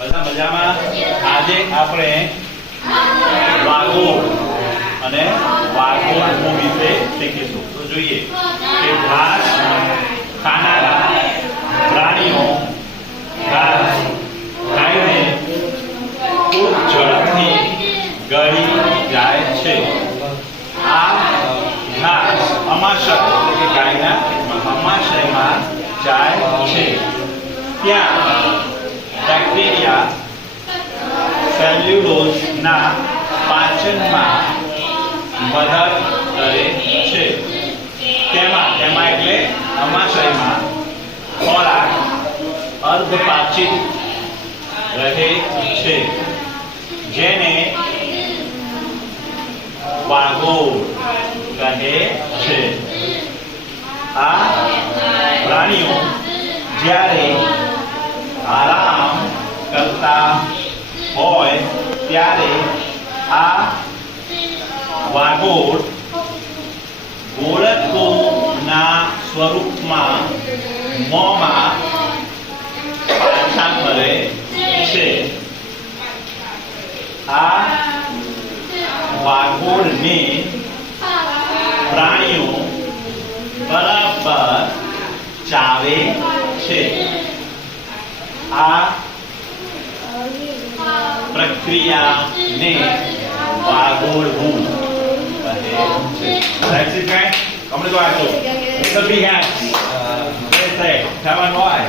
બધા મજામાં? આજે આપણે વાઘોળ અને વાઘોળ વિશે શીખીશું. તો જોઈએ કે ઘાસ ખાનારા પ્રાણીઓ ઘાસ ખાઈને ખૂબ ઝડપથી ગળી જાય છે. આ ઘાસ અમાશય એટલે કે ગાયના અમાશયમાં જાય છે. ત્યાં બેક્ટેરિયા સેલ્યુલોઝના પાચનમાં મદદ કરે છે. તેમાં એટલે અમાશયમાં ખોરાક અર્ધપાચિત રહે છે, જેને વાઘોળ કહે છે. આ પ્રાણીઓ જ્યારે આરામ કરતા હોય ત્યારે આ વાઘોળ ગોળકોના સ્વરૂપમાં મોંમાં પાછા ફરે છે. આ વાઘોળને પ્રાણીઓ બરાબર ચાવે છે. આ પ્રક્રિયાને વાઘોળવું કહે છે. That's it, guys. Come to the right. It's a big hand. Let's say, come on, why?